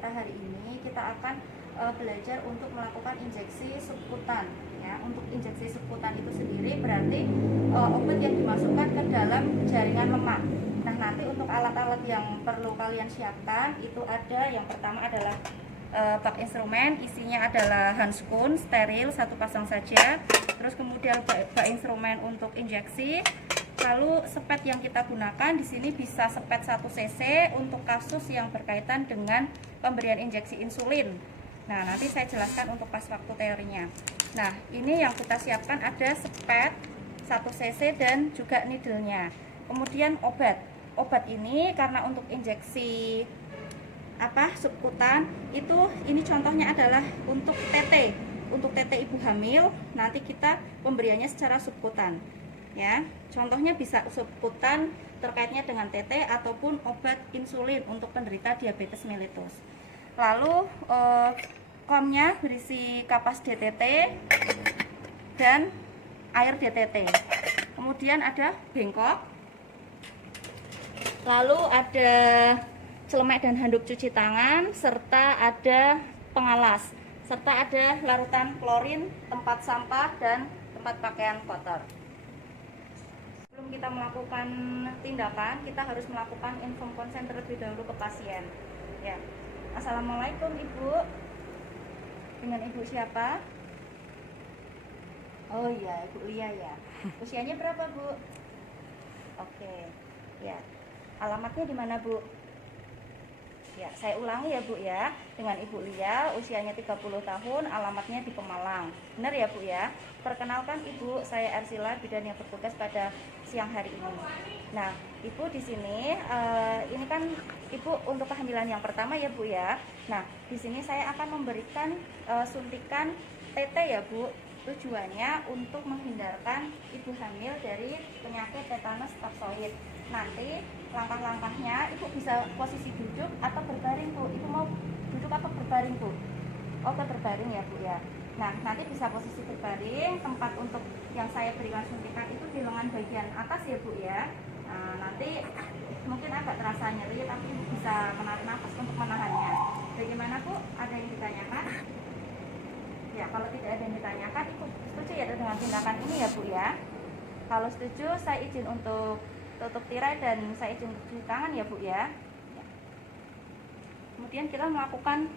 kita hari ini, kita akan belajar untuk melakukan injeksi subkutan. Ya, untuk injeksi subkutan itu sendiri berarti obat yang dimasukkan ke dalam jaringan lemak. Nah, nanti untuk alat-alat yang perlu kalian siapkan itu ada, yang pertama adalah bak instrumen, isinya adalah handskun steril, satu pasang saja. Terus kemudian bak instrumen untuk injeksi. Lalu sepet yang kita gunakan di sini bisa sepet 1 cc untuk kasus yang berkaitan dengan pemberian injeksi insulin. Nah, nanti saya jelaskan untuk pas waktu teorinya. Nah, ini yang kita siapkan ada sepet 1 cc dan juga needle-nya. Kemudian obat. Obat ini karena untuk injeksi subkutan itu, ini contohnya adalah untuk TT. Untuk TT ibu hamil, nanti kita pemberiannya secara subkutan. Ya, contohnya bisa subkutan terkaitnya dengan TT ataupun obat insulin untuk penderita diabetes mellitus. Lalu komnya berisi kapas DTT dan air DTT. Kemudian ada bengkok. Lalu ada celemek dan handuk cuci tangan, serta ada pengalas, serta ada larutan klorin, tempat sampah dan tempat pakaian kotor. Sebelum kita melakukan tindakan, kita harus melakukan inform consent terlebih dahulu ke pasien. Ya. Assalamualaikum Ibu. Dengan Ibu siapa? Oh iya, Ibu Lia ya. Usianya berapa, Bu? Oke. Ya. Alamatnya di mana, Bu? Ya, saya ulangi ya, Bu ya. Dengan Ibu Lia, usianya 30 tahun, alamatnya di Pemalang. Benar ya, Bu ya? Perkenalkan Ibu, saya Ersila, bidan yang bertugas pada siang hari ini. Nah, Ibu di sini, ini kan Ibu untuk kehamilan yang pertama ya, Bu ya. Nah, di sini saya akan memberikan suntikan TT ya, Bu. Tujuannya untuk menghindarkan ibu hamil dari penyakit tetanus toxoid. Nanti langkah-langkahnya, Ibu bisa posisi duduk atau berbaring, Bu. Ibu mau duduk atau berbaring, Bu? Oke, berbaring ya, Bu ya. Nah, nanti bisa posisi berbaring. Tempat untuk yang saya berikan suntikan itu di lengan bagian atas ya, Bu ya. Nah, nanti mungkin agak terasa nyeri, tapi Ibu bisa menarik nafas untuk menahannya. Bagaimana, Bu? Ada yang ditanyakan? Ya, kalau tidak ada yang ditanyakan, Ibu setuju ya dengan tindakan ini ya, Bu ya. Kalau setuju, saya izin untuk tutup tirai dan saya izin untuk cuci tangan ya, Bu ya. Kemudian kita melakukan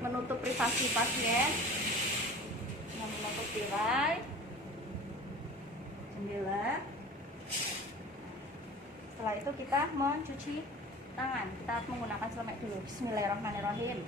menutup privasi pasien dengan menutup tirai, jendela. Setelah itu kita mencuci tangan. Kita menggunakan celemek dulu. Bismillahirrahmanirrahim.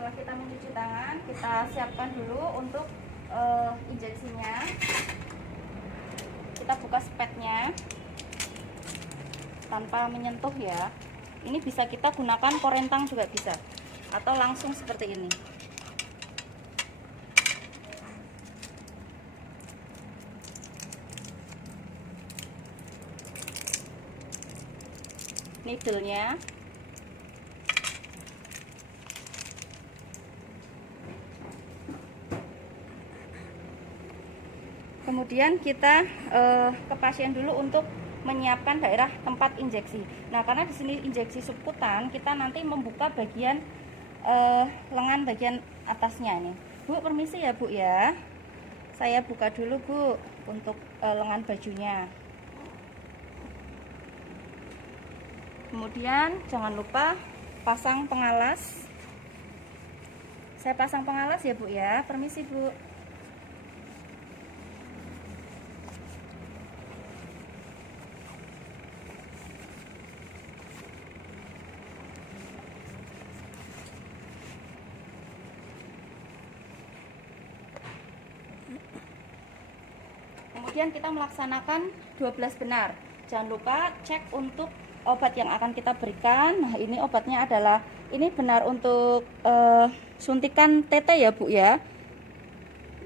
Setelah kita mencuci tangan, kita siapkan dulu untuk injeksinya. Kita buka spetnya tanpa menyentuh ya. Ini bisa kita gunakan korentang juga bisa, atau langsung seperti ini. Needle-nya. Kemudian kita ke pasien dulu untuk menyiapkan daerah tempat injeksi. Nah, karena di sini injeksi subkutan, kita nanti membuka bagian lengan bagian atasnya ini. Bu, permisi ya, Bu ya. Saya buka dulu, Bu, untuk lengan bajunya. Kemudian jangan lupa pasang pengalas. Saya pasang pengalas ya Bu ya. Permisi Bu. Kemudian kita melaksanakan 12 benar. Jangan lupa cek untuk obat yang akan kita berikan. Nah, ini obatnya adalah, ini benar untuk suntikan TT ya Bu ya.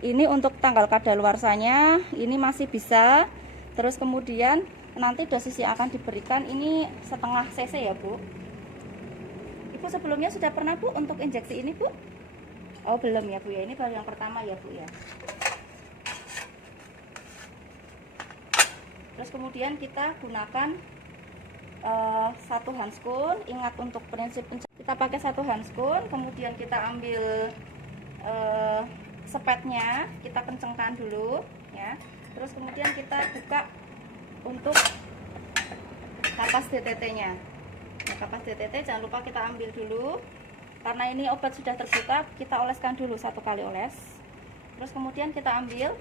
Ini untuk tanggal kadaluarsanya ini masih bisa. Terus kemudian nanti dosis yang akan diberikan ini setengah cc ya Bu. Ibu sebelumnya sudah pernah Bu untuk injeksi ini Bu? Oh belum ya Bu ya, ini baru yang pertama ya Bu ya. Terus kemudian kita gunakan satu handskun. Ingat untuk prinsip kita pakai satu handskun, kemudian kita ambil sepetnya, kita kencengkan dulu ya. Terus kemudian kita buka untuk kapas DTT-nya. Nah, kapas DTT jangan lupa kita ambil dulu. Karena ini obat sudah terbuka, kita oleskan dulu 1 kali oles. Terus kemudian kita ambil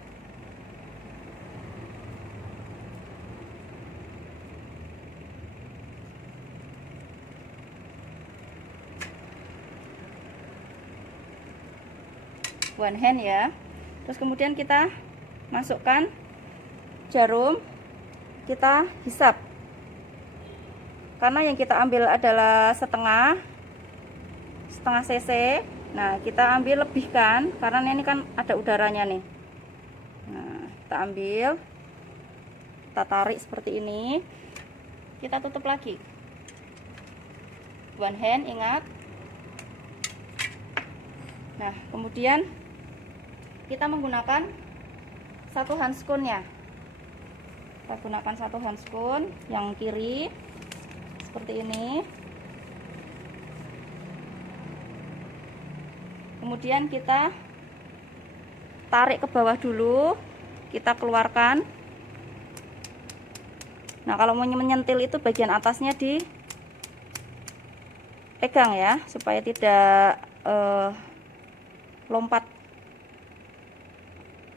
one hand ya. Terus kemudian kita masukkan jarum, kita hisap. Karena yang kita ambil adalah setengah cc. Nah, kita ambil lebihkan karena ini kan ada udaranya nih. Nah, kita ambil, kita tarik seperti ini. Kita tutup lagi. One hand, ingat. Nah, kemudian kita menggunakan satu handskun ya. Kita gunakan satu handskun yang kiri seperti ini. Kemudian kita tarik ke bawah dulu, kita keluarkan. Nah, kalau mau menyentil itu bagian atasnya dipegang ya, supaya tidak lompat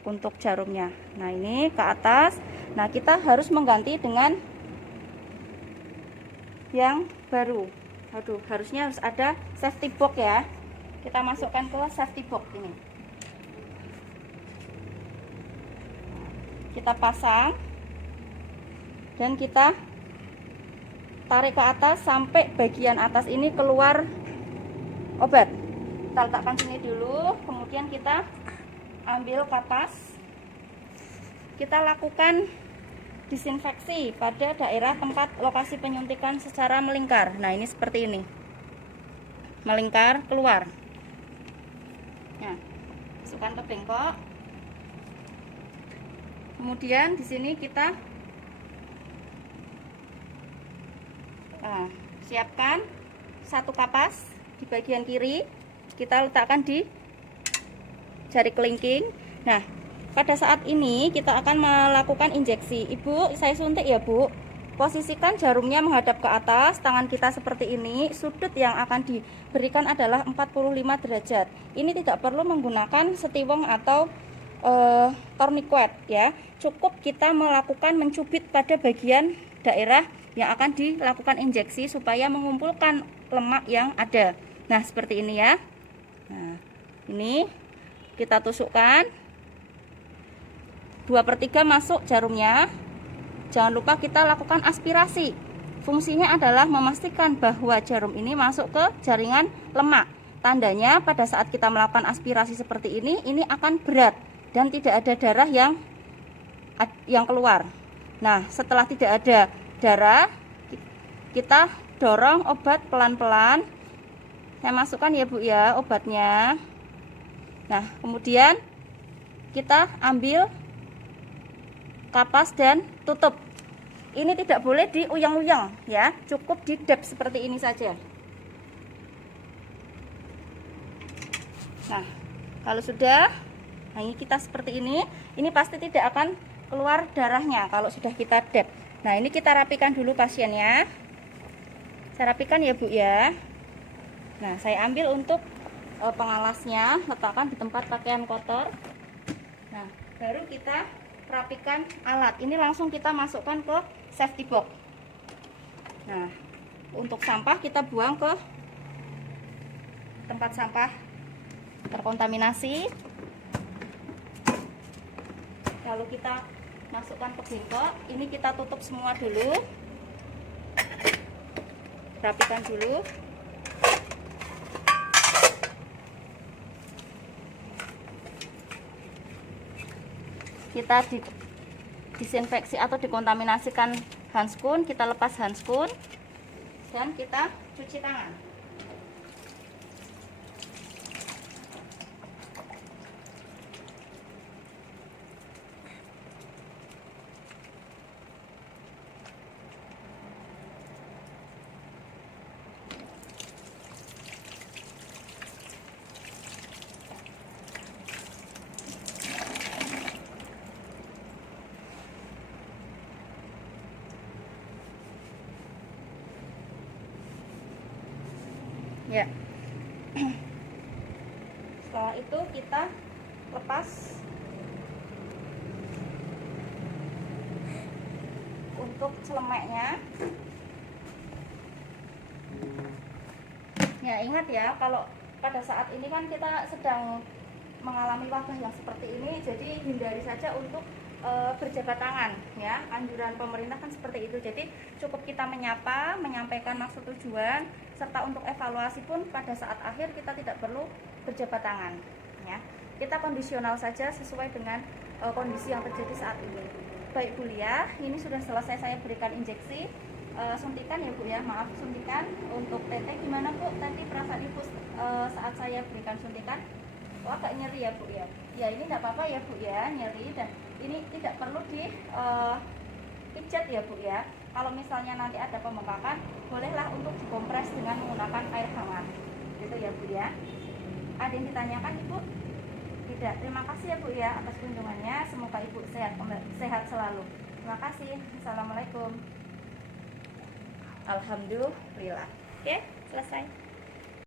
untuk jarumnya. Nah, ini ke atas. Nah, kita harus mengganti dengan yang baru. Aduh, harusnya harus ada safety box ya. Kita masukkan ke safety box ini. Kita pasang dan kita tarik ke atas sampai bagian atas ini keluar obat. Kita letakkan sini dulu, kemudian kita ambil kapas, kita lakukan disinfeksi pada daerah tempat lokasi penyuntikan secara melingkar. Nah, ini seperti ini, melingkar keluar. Nah, masukkan ke bengkok. Kemudian di sini kita siapkan satu kapas di bagian kiri, kita letakkan di jari kelingking. Nah, pada saat ini kita akan melakukan injeksi. Ibu, saya suntik ya Bu. Posisikan jarumnya menghadap ke atas, tangan kita seperti ini. Sudut yang akan diberikan adalah 45 derajat. Ini tidak perlu menggunakan setiwong atau tourniquet ya. Cukup kita melakukan mencubit pada bagian daerah yang akan dilakukan injeksi supaya mengumpulkan lemak yang ada. Nah, seperti ini ya. Nah, ini kita tusukkan 2/3 masuk jarumnya. Jangan lupa kita lakukan aspirasi. Fungsinya adalah memastikan bahwa jarum ini masuk ke jaringan lemak. Tandanya pada saat kita melakukan aspirasi seperti ini akan berat dan tidak ada darah yang keluar. Nah, setelah tidak ada darah, kita dorong obat pelan-pelan. Saya masukkan ya Bu ya obatnya. Nah, kemudian kita ambil kapas dan tutup. Ini tidak boleh diuyang-uyang ya, cukup didep seperti ini saja. Nah, kalau sudah, nah ini kita seperti ini pasti tidak akan keluar darahnya kalau sudah kita dep. Nah, ini kita rapikan dulu pasiennya. Saya rapikan ya Bu ya. Nah, saya ambil untuk pengalasnya, letakkan di tempat pakaian kotor. Nah, baru kita rapikan alat. Ini langsung kita masukkan ke safety box. Nah, untuk sampah kita buang ke tempat sampah terkontaminasi. Lalu kita masukkan ke bengkok. Ini kita tutup semua dulu. Rapikan dulu. Kita disinfeksi atau dikontaminasikan handskun, kita lepas handskun dan kita cuci tangan. Ya. Setelah itu kita lepas untuk celemeknya. Ya, ingat ya, kalau pada saat ini kan kita sedang mengalami wabah yang seperti ini, jadi hindari saja untuk berjabat tangan ya. Anjuran pemerintah kan seperti itu. Jadi cukup kita menyapa, menyampaikan maksud tujuan, serta untuk evaluasi pun pada saat akhir kita tidak perlu berjabat tangan ya. Kita kondisional saja sesuai dengan kondisi yang terjadi saat ini. Baik Bu Lia, ini sudah selesai saya berikan injeksi. Suntikan ya Bu ya, maaf, suntikan. Untuk Teteh gimana Bu? Tadi perasaan Ibu saat saya berikan suntikan? Oh, agak nyeri ya Bu ya. Ya, ini tidak apa-apa ya Bu ya, nyeri, dan ini tidak perlu di pijat ya Bu ya. Kalau misalnya nanti ada pembengkakan, bolehlah untuk dikompres dengan menggunakan air hangat. Gitu ya Bu ya. Ada yang ditanyakan Ibu? Tidak. Terima kasih ya Bu ya atas kunjungannya. Semoga Ibu sehat selalu. Terima kasih. Assalamualaikum. Alhamdulillah. Oke, selesai.